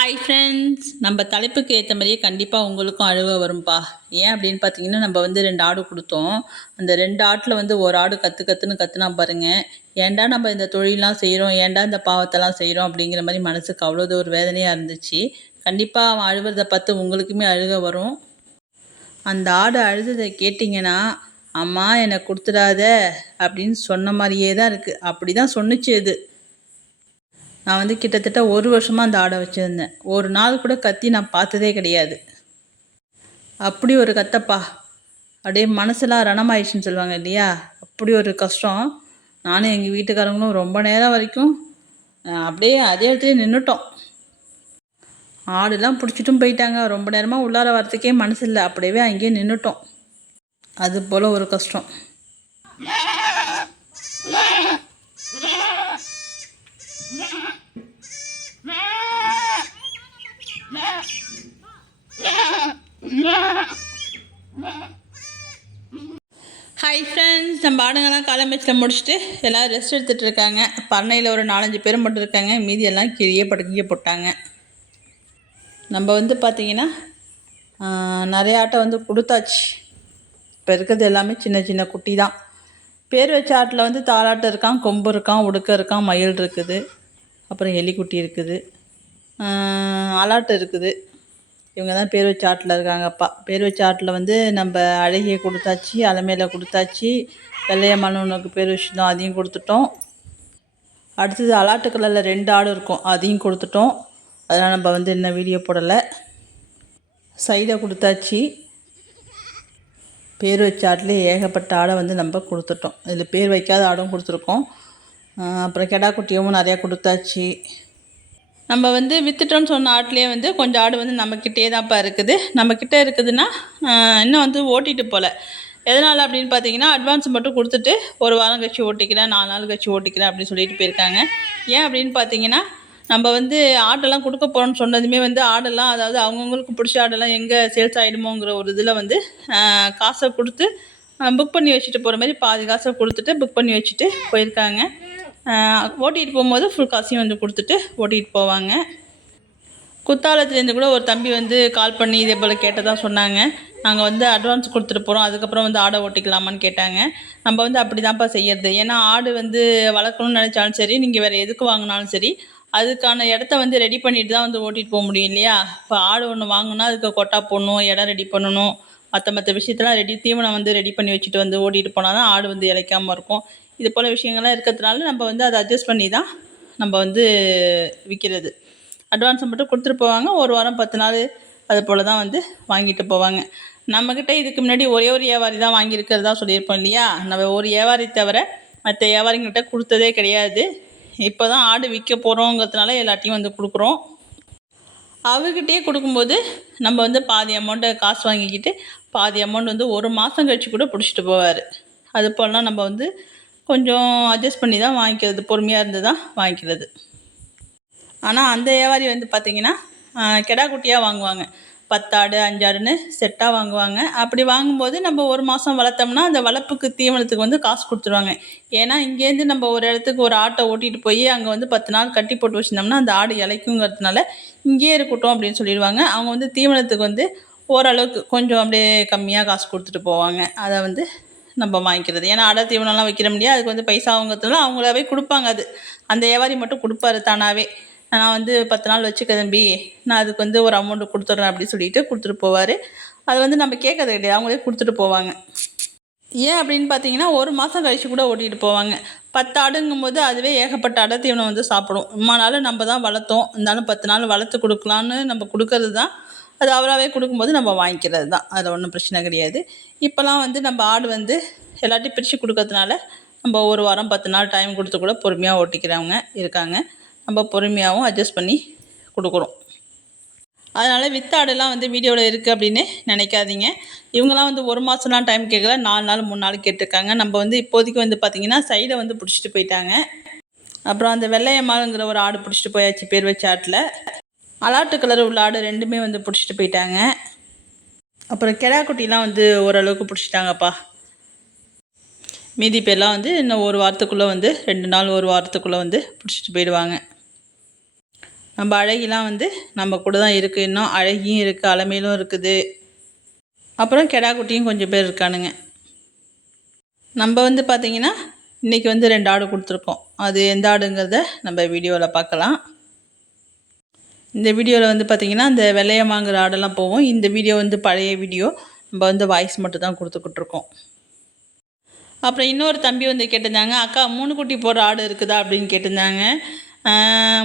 Hi friends நம்ம தலைப்புக்கு ஏற்ற மாதிரியே கண்டிப்பாக உங்களுக்கும் அழுவ வரும்பா. ஏன் அப்படின்னு பார்த்தீங்கன்னா நம்ம வந்து ரெண்டு ஆடு கொடுத்தோம். அந்த ரெண்டு ஆட்டில் வந்து ஒரு ஆடு கற்று கற்றுன்னு கற்றுனா பாருங்கள் ஏன்டா நம்ம இந்த தொழிலெலாம் செய்கிறோம் ஏன்டா இந்த பாவத்தெல்லாம் செய்கிறோம் அப்படிங்கிற மாதிரி மனசுக்கு அவ்வளோது ஒரு வேதனையாக இருந்துச்சு. கண்டிப்பாக அவன் அழுகிறத பார்த்து உங்களுக்குமே அழுக வரும். அந்த ஆடு அழுததை கேட்டிங்கன்னா அம்மா என்னை கொடுத்துடாத அப்படின்னு சொன்ன மாதிரியே தான் இருக்குது அப்படி தான் சொன்னுச்சு இது. நான் வந்து கிட்டத்தட்ட ஒரு வருஷமாக அந்த ஆடை வச்சுருந்தேன். ஒரு நாள் கூட கத்தி நான் பார்த்ததே கிடையாது. அப்படி ஒரு கத்தப்பா. அப்படியே மனசெல்லாம் ரணமாயிடுச்சுன்னு சொல்லுவாங்க இல்லையா? அப்படி ஒரு கஷ்டம். நானும் எங்கள் வீட்டுக்காரங்களும் ரொம்ப நேரம் வரைக்கும் அப்படியே அதே இடத்துல நின்றுட்டோம் ஆடுலாம் பிடிச்சிட்டும் போயிட்டாங்க. ரொம்ப நேரமாக உள்ளார வரத்துக்கே மனசு இல்லை. அப்படியே அங்கேயே நின்றுட்டோம் அது போல் ஒரு கஷ்டம் ஹாய் ஃப்ரெண்ட்ஸ் நம்ம ஆடுங்கெல்லாம் காலம்பேச்சில் முடிச்சுட்டு எல்லோரும் ரெஸ்ட் எடுத்துகிட்டு இருக்காங்க. பண்ணையில் ஒரு நாலஞ்சு பேர் மட்டும் இருக்காங்க. மீதி எல்லாம் கீழே படுக்கையே போட்டாங்க. நம்ம வந்து பார்த்திங்கன்னா நிறைய ஆட்டை வந்து கொடுத்தாச்சு. இப்போ இருக்கிறது எல்லாமே சின்ன சின்ன குட்டி தான். பேர் வச்ச ஆட்டில் வந்து தாளாட்டம் இருக்கான் கொம்பு இருக்கான் உடுக்க இருக்கான் மயில் இருக்குது. அப்புறம் எலிக்குட்டி இருக்குது. அலாட்டு இருக்குது. இவங்க தான் பேர் வச்ச ஆட்டில் இருக்காங்கப்பா பேர் வச்ச ஆட்டில் வந்து நம்ம அழகிய கொடுத்தாச்சு அலமேல கொடுத்தாச்சு. வெள்ளையம்மான்னு உனக்கு பேர் வச்சுருந்தோம் அதையும் கொடுத்துட்டோம். அடுத்தது அலாட்டு கலரில் ரெண்டு ஆடு இருக்கும் அதையும் கொடுத்துட்டோம். அதெல்லாம் நம்ம வந்து இன்னும் வீடியோ போடலை. சைடை கொடுத்தாச்சு. பேர் வச்ச ஆட்டிலே ஏகப்பட்ட ஆடை வந்து நம்ம கொடுத்துட்டோம். இதில் பேர் வைக்காத ஆடும் கொடுத்துருக்கோம். அப்புறம் கெடா குட்டியும் நிறையா கொடுத்தாச்சு. நம்ம வந்து வித்துட்டோம்னு சொன்ன ஆட்லேயே வந்து கொஞ்சம் ஆடு வந்து நம்மக்கிட்டே தான்ப்பா இருக்குது. நம்மக்கிட்ட இருக்குதுன்னா இன்னும் வந்து ஓட்டிட்டு போகல எதனால் அப்படின்னு பார்த்தீங்கன்னா அட்வான்ஸ் மட்டும் கொடுத்துட்டு ஒரு வாரம் கழிச்சு ஓட்டிக்கிறேன் நாலு நாள் கழிச்சு ஓட்டிக்கிறேன் அப்படின்னு சொல்லிட்டு போயிருக்காங்க. ஏன் அப்படின்னு பார்த்தீங்கன்னா நம்ம வந்து ஆடெல்லாம் கொடுக்க போகிறோம்னு சொன்னதுமே வந்து ஆடெல்லாம் அதாவது அவங்கவுங்களுக்கு பிடிச்ச ஆடெல்லாம் எங்கே சேல்ஸ் ஆகிடுமோங்கிற ஒரு இதில் வந்து காசை கொடுத்து புக் பண்ணி வச்சுட்டு போகிற மாதிரி பாதி காசை கொடுத்துட்டு புக் பண்ணி வச்சுட்டு போயிருக்காங்க. ஓட்டிகிட்டு போகும்போது ஃபுல் காசையும் வந்து கொடுத்துட்டு ஓட்டிகிட்டு போவாங்க. குத்தாலத்துலேருந்து கூட ஒரு தம்பி வந்து கால் பண்ணி இதே போல் கேட்டதாக சொன்னாங்க. நாங்கள் வந்து அட்வான்ஸ் கொடுத்துட்டு போகிறோம் அதுக்கப்புறம் வந்து ஆடை ஓட்டிக்கலாமான்னு கேட்டாங்க. நம்ம வந்து அப்படி தான்ப்பா செய்யறது. ஏன்னா ஆடு வந்து வளர்க்கணும்னு நினச்சாலும் சரி நீங்கள் வேறு எதுக்கு வாங்கினாலும் சரி அதுக்கான இடத்த வந்து ரெடி பண்ணிட்டு தான் வந்து ஓட்டிகிட்டு போக முடியும் இல்லையா? இப்போ ஆடு ஒன்று வாங்கினா அதுக்கு கொட்டா போடணும் இடம் ரெடி பண்ணணும் மற்ற மற்ற விஷயத்தெல்லாம் ரெடி தீவனம் வந்து ரெடி பண்ணி வச்சுட்டு வந்து ஓட்டிகிட்டு போனால் தான் ஆடு வந்து இளைக்காமல் இருக்கும். இது போல் விஷயங்கள்லாம் இருக்கிறதுனால நம்ம வந்து அதை அட்ஜஸ்ட் பண்ணி தான் நம்ம வந்து விற்கிறது அட்வான்ஸை மட்டும் கொடுத்துட்டு போவாங்க. ஒரு வாரம் பத்து நாள் அது போல் தான் வந்து வாங்கிட்டு போவாங்க. நம்மக்கிட்ட இதுக்கு முன்னாடி ஒரே ஒரு வியாபாரி தான் வாங்கியிருக்கிறதா சொல்லியிருப்போம் இல்லையா? நம்ம ஒரு வியாபாரி தவிர மற்ற வியாபாரிங்கள்கிட்ட கொடுத்ததே கிடையாது. இப்போ தான் ஆடு விற்க போகிறோங்கிறதுனால எல்லாத்தையும் வந்து கொடுக்குறோம். அவர்கிட்டயே கொடுக்கும்போது நம்ம வந்து பாதி அமௌண்ட்டை காசு வாங்கிக்கிட்டு பாதி அமௌண்ட் வந்து ஒரு மாதம் கழிச்சு கூட பிடிச்சிட்டு போவார். அது போலலாம் நம்ம வந்து கொஞ்சம் அட்ஜஸ்ட் பண்ணி தான் வாங்கிக்கிறது பொறுமையாக இருந்து தான் வாங்கிக்கிறது. ஆனால் அந்த வியாபாரி வந்து பார்த்திங்கன்னா கெடா குட்டியாக வாங்குவாங்க. பத்தாடு அஞ்சாடுன்னு செட்டாக வாங்குவாங்க. அப்படி வாங்கும்போது நம்ம ஒரு மாதம் வளர்த்தோம்னா அந்த வளர்ப்புக்கு தீவனத்துக்கு வந்து காசு கொடுத்துருவாங்க. ஏன்னா இங்கேருந்து நம்ம ஒரு இடத்துக்கு ஒரு ஆட்டை ஓட்டிகிட்டு போய் அங்கே வந்து பத்து நாள் கட்டி போட்டு வச்சுருந்தோம்னா அந்த ஆடு இலைக்குங்கிறதுனால இங்கேயே இருக்கட்டும் அப்படின்னு சொல்லிடுவாங்க. அவங்க வந்து தீவனத்துக்கு வந்து ஓரளவுக்கு கொஞ்சம் அப்படியே கம்மியாக காசு கொடுத்துட்டு போவாங்க. அதை வந்து நம்ம வாங்கிக்கிறது. ஏன்னா அடர் தீவனம்லாம் வைக்கிற முடியாது. அதுக்கு வந்து பைசா வாங்குறதுனால அவங்களாவே கொடுப்பாங்க அது. அந்த வியாபாரி மட்டும் கொடுப்பாரு தானாகவே நான் வந்து பத்து நாள் வச்சுக்க தம்பி நான் அதுக்கு வந்து ஒரு அமௌண்ட்டு கொடுத்துட்றேன் அப்படின்னு சொல்லிட்டு கொடுத்துட்டு போவார். அது வந்து நம்ம கேட்கறது கிடையாது. அவங்களே கொடுத்துட்டு போவாங்க. ஏன் அப்படின்னு பார்த்தீங்கன்னா ஒரு மாதம் கழிச்சு கூட ஓட்டிகிட்டு போவாங்க. பத்து ஆடுங்கும்போது அதுவே ஏகப்பட்ட அடை தீவனம் வந்து சாப்பிடும். இம்மா நாள் நம்ம தான் வளர்த்தோம். இருந்தாலும் பத்து நாள் வளர்த்து கொடுக்கலான்னு நம்ம கொடுக்கறது தான் அது அவராகவே கொடுக்கும்போது நம்ம வாங்கிக்கிறது தான். அதில் ஒன்றும் பிரச்சனை கிடையாது. இப்போலாம் வந்து நம்ம ஆடு வந்து எல்லாத்தையும் பிரித்து கொடுக்கறதுனால நம்ம ஒரு வாரம் பத்து நாள் டைம் கொடுத்து கூட பொறுமையாக ஓட்டிக்கிறவங்க இருக்காங்க. நம்ம பொறுமையாகவும் அட்ஜஸ்ட் பண்ணி கொடுக்குறோம். அதனால் வித்த ஆடெல்லாம் வந்து வீடியோவில் இருக்குது அப்படின்னு நினைக்காதீங்க. இவங்கெல்லாம் வந்து ஒரு மாதம்லாம் டைம் கேட்கல நாலு நாள் மூணு நாள் கேட்டிருக்காங்க. நம்ம வந்து இப்போதைக்கு வந்து பார்த்திங்கன்னா சைடை வந்து பிடிச்சிட்டு போயிட்டாங்க. அப்புறம் அந்த வெள்ளையம்மாளுங்கிற ஒரு ஆடு பிடிச்சிட்டு போயாச்சு பேர் வச்ச ஆட்டில். அலாட்டு கலர் உள்ள ஆடு ரெண்டுமே வந்து பிடிச்சிட்டு போயிட்டாங்க. அப்புறம் கிடா குட்டிலாம் வந்து ஓரளவுக்கு பிடிச்சிட்டாங்கப்பா. மீதி பேர்லாம் வந்து இன்னும் ஒரு வாரத்துக்குள்ளே வந்து ரெண்டு நாள் ஒரு வாரத்துக்குள்ளே வந்து பிடிச்சிட்டு போயிடுவாங்க. நம்ம அழகிலாம் வந்து நம்ம கூட தான் இருக்குது இன்னும் அழகியும் இருக்குது அலமையிலும் இருக்குது. அப்புறம் கெடா குட்டியும் கொஞ்சம் பேர் இருக்கானுங்க. நம்ம வந்து பார்த்திங்கன்னா இன்றைக்கி வந்து ரெண்டு ஆடு கொடுத்துருக்கோம். அது எந்த ஆடுங்கிறத நம்ம வீடியோவில் பார்க்கலாம். இந்த வீடியோவில் வந்து பார்த்திங்கன்னா அந்த இந்த வாங்குற ஆடெல்லாம் போவோம் இந்த வீடியோ வந்து பழைய வீடியோ. நம்ம வந்து வாய்ஸ் மட்டும் தான் கொடுத்துக்கிட்ருக்கோம் அப்புறம் இன்னொரு தம்பி வந்து கேட்டிருந்தாங்க அக்கா மூணு குட்டி போடுற ஆடு இருக்குதா? அப்படின்னு கேட்டிருந்தாங்க.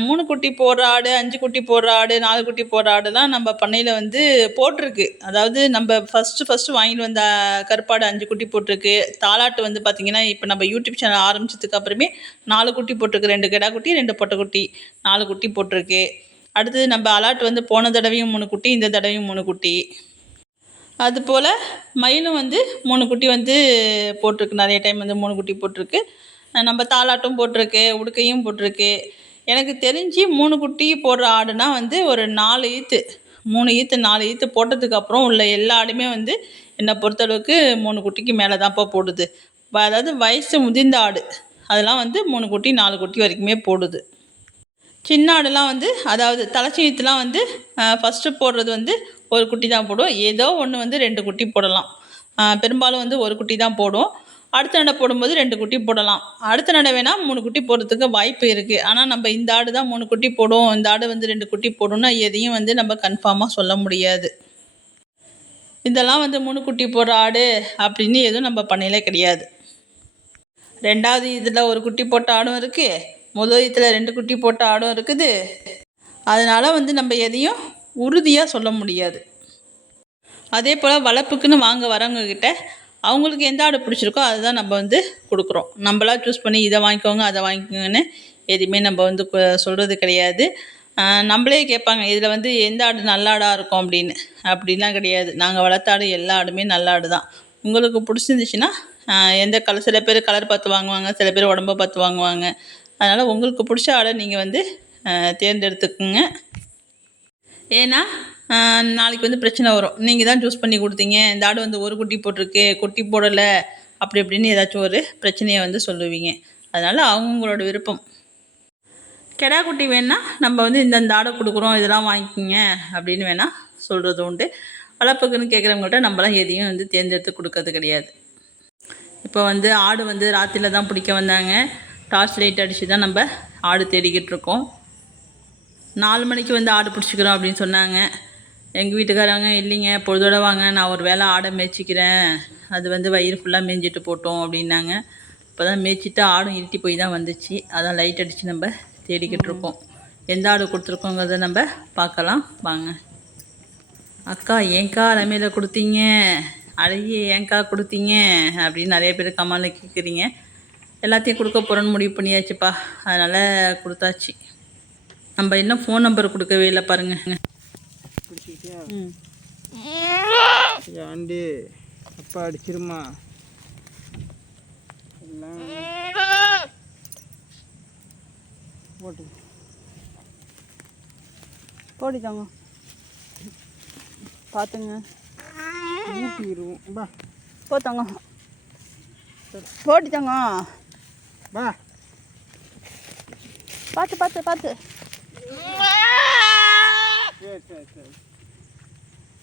மூணு குட்டி போடுற ஆடு அஞ்சு குட்டி போடுற ஆடு நாலு குட்டி போடுற ஆடுலாம் நம்ம பண்ணையில் வந்து போட்டிருக்கு. அதாவது நம்ம ஃபஸ்ட்டு ஃபஸ்ட்டு வாங்கிட்டு வந்த கருப்பாடு அஞ்சு குட்டி போட்டிருக்கு. தாலாட்டு வந்து பார்த்திங்கன்னா இப்போ நம்ம யூடியூப் சேனல் ஆரம்பிச்சதுக்கு அப்புறமே நாலு குட்டி போட்டிருக்கு. ரெண்டு கிடா குட்டி ரெண்டு பொட்டை குட்டி. நாலு குட்டி போட்டிருக்கு. அடுத்தது நம்ம அலாட் வந்து போன தடவையும் மூணு குட்டி இந்த தடவையும் மூணு குட்டி. அதுபோல் மயிலும் வந்து மூணு குட்டி வந்து போட்டிருக்கு. நிறைய டைம் வந்து மூணு குட்டி போட்டிருக்கு. நம்ம தாலாட்டும் போட்டிருக்கு உடுக்கையும் போட்டிருக்கு. எனக்கு தெரிஞ்சு மூணு குட்டி போடுற ஆடுனா வந்து ஒரு நாலு ஈத்து மூணு ஈத்து நாலு ஈத்து போட்டதுக்கப்புறம் உள்ள எல்லா ஆடுமே வந்து என்னை பொறுத்தளவுக்கு மூணு குட்டிக்கு மேலே தான்ப்பா போடுது அதாவது வயசு முதிர்ந்த ஆடு. அதெல்லாம் வந்து மூணு குட்டி நாலு குட்டி வரைக்குமே போடுது. சின்ன வந்து அதாவது தலைச்சீத்துலாம் வந்து ஃபஸ்ட்டு போடுறது வந்து ஒரு குட்டி தான் போடும் ஏதோ ஒன்று வந்து ரெண்டு குட்டி போடலாம். பெரும்பாலும் வந்து ஒரு குட்டி தான் போடும் அடுத்த நடை போடும்போது ரெண்டு குட்டி போடலாம். அடுத்த நடை வேணால் மூணு குட்டி போடுறதுக்கு வாய்ப்பு இருக்குது ஆனால் நம்ம இந்த ஆடு தான் மூணு குட்டி போடும் இந்த ஆடு வந்து ரெண்டு குட்டி போடும்னா எதையும் வந்து நம்ம கன்ஃபார்மாக சொல்ல முடியாது. இதெல்லாம் வந்து மூணு குட்டி போடுற ஆடு அப்படின்னு எதுவும் நம்ம பண்ணையிலே கிடையாது. ரெண்டாவது இதில் ஒரு குட்டி போட்ட ஆடும் இருக்குது முதல் ரெண்டு குட்டி போட்ட ஆடும் இருக்குது. அதனால் வந்து நம்ம எதையும் உறுதியாக சொல்ல முடியாது. அதே போல் வளர்ப்புக்குன்னு வாங்க வரவங்கக்கிட்ட அவங்களுக்கு எந்த ஆடு பிடிச்சிருக்கோ அதுதான் நம்ம வந்து கொடுக்குறோம். நம்மளா சூஸ் பண்ணி இதை வாங்கிக்கோங்க அதை வாங்கிக்கோங்கன்னு எதுவுமே நம்ம வந்து சொல்கிறது கிடையாது. நம்மளே கேட்பாங்க இதில் வந்து எந்த ஆடு நல்ல ஆடாக இருக்கும்? அப்படின்னு. அப்படிலாம் கிடையாது. நாங்கள் வளர்த்த ஆடு எல்லா ஆடுமே நல்ல ஆடு தான் உங்களுக்கு பிடிச்சிருந்துச்சுன்னா எந்த கலர் சில பேர் கலர் பார்த்து வாங்குவாங்க சில பேர் உடம்ப பார்த்து வாங்குவாங்க. அதனால் உங்களுக்கு பிடிச்ச ஆடை நீங்கள் வந்து தேர்ந்தெடுத்துக்குங்க. ஏன்னா நாளைக்கு வந்து பிரச்சனை வரும். நீங்கள் தான் சூஸ் பண்ணி கொடுத்தீங்க. இந்த ஆடு வந்து ஒரு குட்டி போட்டிருக்கு குட்டி போடலை அப்படி இப்படின்னு ஏதாச்சும் ஒரு பிரச்சனையை வந்து சொல்லுவீங்க. அதனால் அவங்களோட விருப்பம். கெடா குட்டி வேணா நம்ம வந்து இந்தந்த ஆடை கொடுக்குறோம் இதெல்லாம் வாங்கிக்கோங்க அப்படின்னு வேணால் சொல்கிறது உண்டு. வளர்ப்புக்குன்னு கேட்குறவங்கள்ட்ட நம்மளாம் எதையும் வந்து தேர்ந்தெடுத்து கொடுக்கறது கிடையாது. இப்போ வந்து ஆடு வந்து ராத்திரியில் தான் பிடிக்க வந்தாங்க. டார்ச் லைட் அடித்து தான் நம்ம ஆடு தேடிக்கிட்டு இருக்கோம். நாலு மணிக்கு வந்து ஆடு பிடிச்சிக்கிறோம் அப்படின்னு சொன்னாங்க. எங்கள் வீட்டுக்காரங்க இல்லைங்க பொழுதோட வாங்க நான் ஒரு வேளை ஆடை மேய்ச்சிக்கிறேன். அது வந்து வயிறு ஃபுல்லாக மேய்ஞ்சிட்டு போட்டோம் அப்படின்னாங்க. இப்போ தான் மேய்ச்சிட்டு ஆடும் இருட்டி போய் தான் வந்துச்சு. அதான் லைட் அடித்து நம்ம தேடிக்கிட்டு இருக்கோம். எந்த ஆடு கொடுத்துருக்கோங்கிறத நம்ம பார்க்கலாம். வாங்க. அக்கா ஏங்க்கா அலமையில் கொடுத்தீங்க? அழகி ஏங்க்கா கொடுத்தீங்க? அப்படின்னு நிறைய பேர் கமாலில் கேட்குறீங்க எல்லாத்தையும் கொடுக்க போகிறோன்னு முடிவு பண்ணியாச்சுப்பா. அதனால் கொடுத்தாச்சு. நம்ம இன்னும் ஃபோன் நம்பர் கொடுக்கவே இல்லை பாருங்க. ஆண்டு அப்பா அடிச்சிருமா? போட்டு. போடிதாங்க பார்த்துங்க ஊட்டிடுவோம் பா போத்தாங்க போட்டித்தாங்க பா பார்த்து பார்த்து பார்த்து சரி சரி சரி.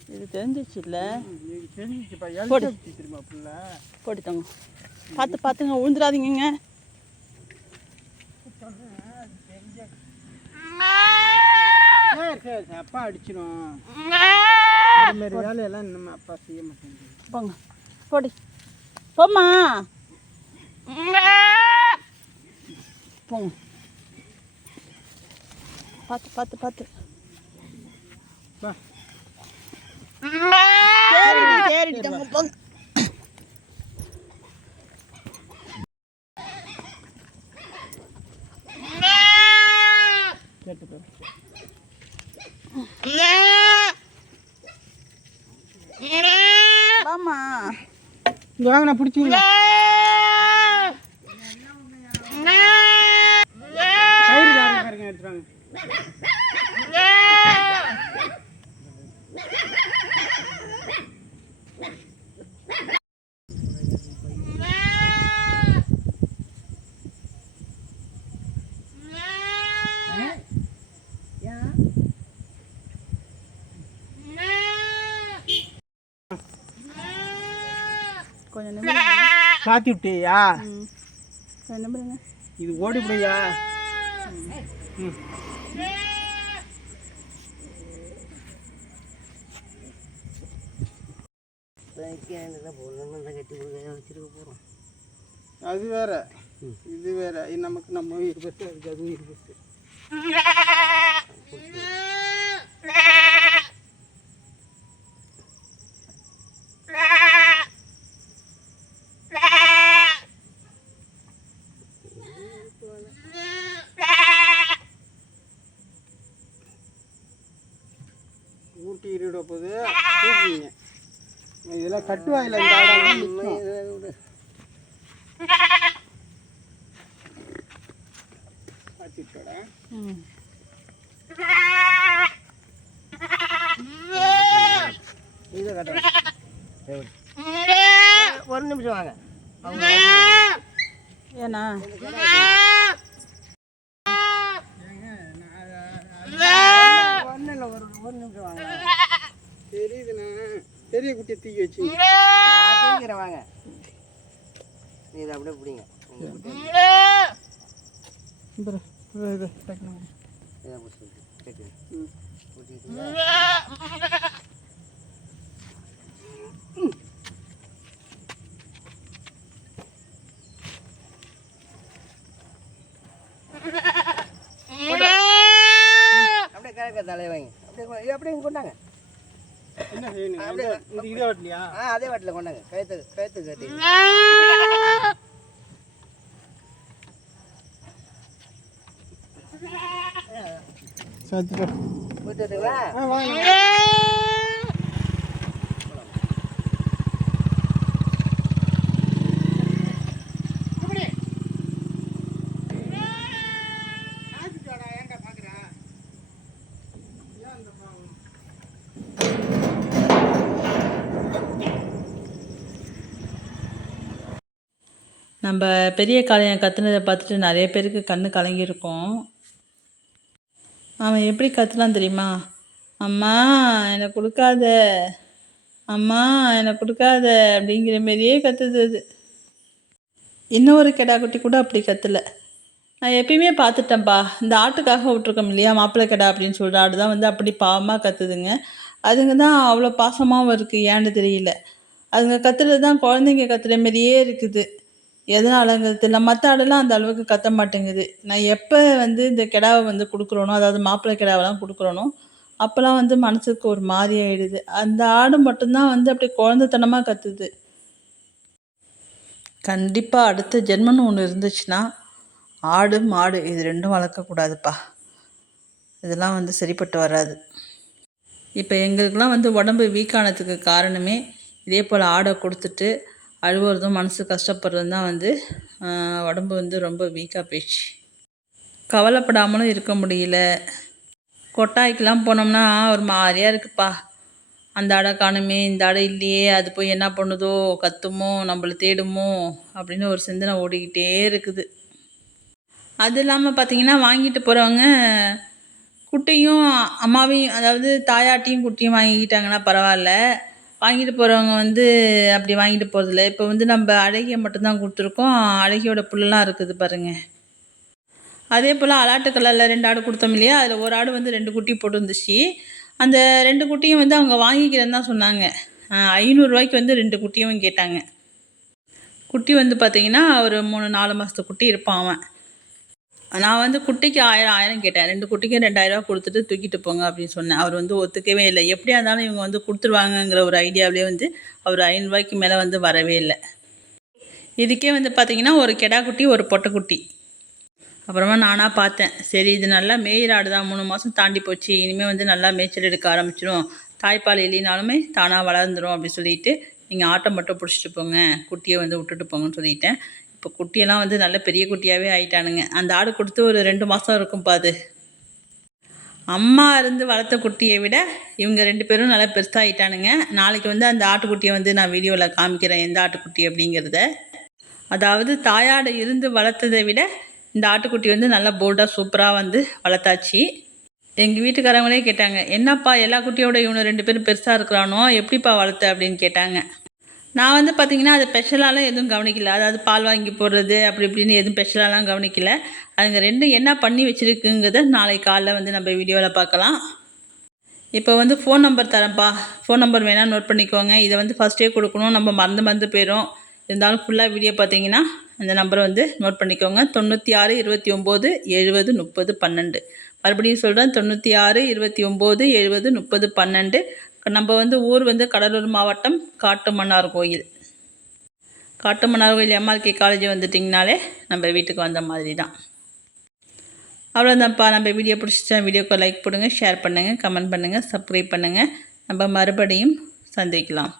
இது தெரிஞ்சிச்சு இல்லை இது தெரிஞ்சிச்சுப்பா போடு. எழுதி திரும்ப புள்ள? போட்டித்தாங்க பார்த்து பார்த்துங்க சரி அப்பா அடிச்சிடும் இந்த மாதிரி வேலையெல்லாம் நம்ம அப்பா செய்ய மாட்டேங்குது போங்க. போடி. போம்மா. போங்க. பார்த்து பார்த்து பார்த்து. சரிடி போங்க. வாங்க நான் பிடிச்சிங்களா சாத்தி விட்டியா இது ஓடிப்படியா ம். அது வேற. இது வேற. நமக்கு நம்ம உயிர் பெற்று அதுக்கு அது உயிர் பெற்று இதெல்லாம் கட்டுவாயில் இந்த ஆடாலாம் நிற்கும் ஆச்சிட்டோட ம் இதை கட்டுறேன் ஒரு நிமிஷம் வாங்க ஏண்ணா ஒன்றும் இல்லை ஒரு ஒரு நிமிஷம் வாங்க தெரியுதுண்ணா பெரிய குட்டியை தூக்கி வச்சு. தூக்கிறேன் வாங்க. நீ இதை அப்படியே பிடிங்க. இது டக்குனு ம் அப்படியே கிழக்க தலையை வைங்க அப்படியே கொ- இது அப்படியே இங்க கொண்டாங்க இது வாட்டிலையா? ஆ அதே வாட்டில் கொண்டாங்க. கழுத்து கழுத்து கட்டி சாத்தி விட்டுட்டுங்களா ஆ வாங்க. நம்ம பெரிய காளையன் கத்துனதை பார்த்துட்டு நிறைய பேருக்கு கண்ணு கலங்கியிருக்கோம். அவன் எப்படி கத்துனான் தெரியுமா? அம்மா எனக்கு கொடுக்காத. அம்மா எனக்கு கொடுக்காத. அப்படிங்கிற மாரியே கத்துது அது. இன்னொரு கெடா குட்டி கூட அப்படி கத்தலை. நான் எப்பயுமே பார்த்துட்டேன்ப்பா. இந்த ஆட்டுக்காக விட்ருக்கோம் இல்லையா மாப்பிள்ளை கெடா? அப்படின்னு சொல்கிற ஆடு தான் வந்து அப்படி பாவமாக கத்துதுங்க. அதுங்க தான் அவ்வளோ பாசமாகவும் இருக்குது ஏன்னு தெரியல. அதுங்க கத்துறது தான் குழந்தைங்க கத்துற மாதிரியே இருக்குது. எதனாலங்கிறது தெரியல. மற்ற ஆடெல்லாம் அந்த அளவுக்கு கத்த மாட்டேங்குது. நான் எப்போ வந்து இந்த கிடாவை வந்து கொடுக்குறோனோ அதாவது மாப்பிள்ளை கிடாவெல்லாம் கொடுக்குறோனோ அப்போல்லாம் வந்து மனசுக்கு ஒரு மாதிரி ஆகிடுது அந்த ஆடு மட்டும்தான் வந்து அப்படியே குழந்தைத்தனமாக கத்துது. கண்டிப்பாக அடுத்த ஜென்மன்னு ஒன்று இருந்துச்சுன்னா ஆடு மாடு இது ரெண்டும் வளர்க்கக்கூடாதுப்பா இதெல்லாம் வந்து சரிப்பட்டு வராது. இப்போ எங்களுக்கெலாம் வந்து உடம்பு வீக்கானதுக்கு காரணமே இதே போல் ஆடை கொடுத்துட்டு அழுவுறதும் மனசு கஷ்டப்படுறதும் தான் வந்து உடம்பு வந்து ரொம்ப வீக்காக போயிடுச்சு. கவலைப்படாமலும் இருக்க முடியல. கொட்டாய்க்கெலாம் போனோம்னா ஒரு மாதிரியாக இருக்குப்பா. அந்த ஆடை காணுமே இந்த ஆடை இல்லையே அது போய் என்ன பண்ணுதோ கத்துமோ நம்மளை தேடுமோ அப்படின்னு ஒரு சிந்தனை ஓடிக்கிட்டே இருக்குது. அது இல்லாமல் பார்த்தீங்கன்னா வாங்கிட்டு போகிறவங்க குட்டியும் அம்மாவையும் அதாவது தாயாட்டியும் குட்டியும் வாங்கிக்கிட்டாங்கன்னா பரவாயில்ல. வாங்கிட்டு போகிறவங்க வந்து அப்படி வாங்கிட்டு போகிறதில்ல இப்போ வந்து நம்ம அழகிய மட்டும்தான் கொடுத்துருக்கோம். அழகியோட புல்லெலாம் இருக்குது பாருங்கள் அதே போல் அலாட்டு கலரில் ரெண்டு ஆடு கொடுத்தோம் இல்லையா? அதில் ஒரு ஆடு வந்து ரெண்டு குட்டி போட்டுருந்துச்சு அந்த ரெண்டு குட்டியும் வந்து அவங்க வாங்கிக்கிறேன்னு தான் சொன்னாங்க. ஐநூறுரூவாய்க்கு வந்து ரெண்டு குட்டியும் கேட்டாங்க. குட்டி வந்து பார்த்திங்கன்னா ஒரு மூணு நாலு மாதத்து குட்டி இருப்பான் அவன். நான் வந்து குட்டிக்கு ஆயிரம் ஆயிரம் கேட்டேன். ரெண்டு குட்டிக்கும் ரெண்டாயிரரூவா கொடுத்துட்டு தூக்கிட்டு போங்க அப்படின்னு சொன்னேன். அவர் வந்து ஒத்துக்கவே இல்லை. எப்படியா இருந்தாலும் இவங்க வந்து கொடுத்துருவாங்கங்கிற ஒரு ஐடியாவிலே வந்து அவர் ஐநூறுரூவாய்க்கு மேலே வந்து வரவே இல்லை. இதுக்கே வந்து பார்த்திங்கன்னா ஒரு கெடா குட்டி ஒரு பொட்டைக்குட்டி அப்புறமா நானாக பார்த்தேன். சரி இது நல்லா மேயிராடு தான் மூணு மாதம் தாண்டி போச்சு. இனிமேல் வந்து நல்லா மேய்ச்சல் எடுக்க ஆரம்பிச்சிடும் தாய்ப்பால் இல்லைனாலுமே தானாக வளர்ந்துரும் அப்படின்னு சொல்லிட்டு நீங்கள் ஆட்டம் மட்டும் பிடிச்சிட்டு போங்க. குட்டியை வந்து விட்டுட்டு போங்கன்னு சொல்லிட்டேன். இப்போ குட்டியெல்லாம் வந்து நல்ல பெரிய குட்டியாகவே ஆயிட்டானுங்க. அந்த ஆடு கொடுத்து ஒரு ரெண்டு மாதம் இருக்கும்ப்பா அது அம்மா இருந்து வளர்த்த குட்டியை விட இவங்க ரெண்டு பேரும் நல்லா பெருசாகிட்டானுங்க நாளைக்கு வந்து அந்த ஆட்டுக்குட்டியை வந்து நான் வீடியோவில் காமிக்கிறேன் எந்த ஆட்டுக்குட்டி அப்படிங்கிறத. அதாவது தாயாடு இருந்து வளர்த்ததை விட இந்த ஆட்டுக்குட்டி வந்து நல்லா போல்டாக சூப்பராக வந்து வளர்த்தாச்சு. எங்கள் வீட்டுக்காரங்களே கேட்டாங்க என்னப்பா எல்லா குட்டியோட இவனு ரெண்டு பேரும் பெருசாக இருக்கிறானோ? எப்படிப்பா வளர்த்த? அப்படின்னு கேட்டாங்க. நான் வந்து பார்த்திங்கன்னா அது ஸ்பெஷலாலாம் எதுவும் கவனிக்கல. அதாவது பால் வாங்கி போடுறது அப்படி இப்படின்னு எதுவும் ஸ்பெஷலாலாம் கவனிக்கல. அதுங்க ரெண்டும் என்ன பண்ணி வச்சுருக்குங்கிறத நாளைக்கு காலைல வந்து நம்ம வீடியோவில் பார்க்கலாம் இப்போ வந்து ஃபோன் நம்பர் தரேன்ப்பா. ஃபோன் நம்பர் வேணால் நோட் பண்ணிக்கோங்க. இதை வந்து ஃபஸ்ட்டே கொடுக்கணும். நம்ம மறந்து மறந்து போயிடும் இருந்தாலும் ஃபுல்லாக வீடியோ பார்த்தீங்கன்னா அந்த நம்பரை வந்து நோட் பண்ணிக்கோங்க. தொண்ணூற்றி ஆறு இருபத்தி ஒம்பது எழுபது முப்பது பன்னெண்டு. மறுபடியும் சொல்கிறேன் தொண்ணூற்றி ஆறு இருபத்தி ஒம்பது எழுபது முப்பது பன்னெண்டு. நம்ம வந்து ஊர் வந்து கடலூர் மாவட்டம் காட்டுமன்னார் கோயில். காட்டுமன்னார் கோயில் எம்ஆர்கே காலேஜ் வந்துட்டிங்கனாலே நம்ம வீட்டுக்கு வந்த மாதிரி தான். அவ்வளோதான்ப்பா நம்ம வீடியோ பிடிச்சிச்சா வீடியோக்கு லைக் பண்ணுங்கள் ஷேர் பண்ணுங்கள் கமெண்ட் பண்ணுங்கள் சப்ஸ்கிரைப் பண்ணுங்கள் நம்ம மறுபடியும் சந்திக்கலாம்.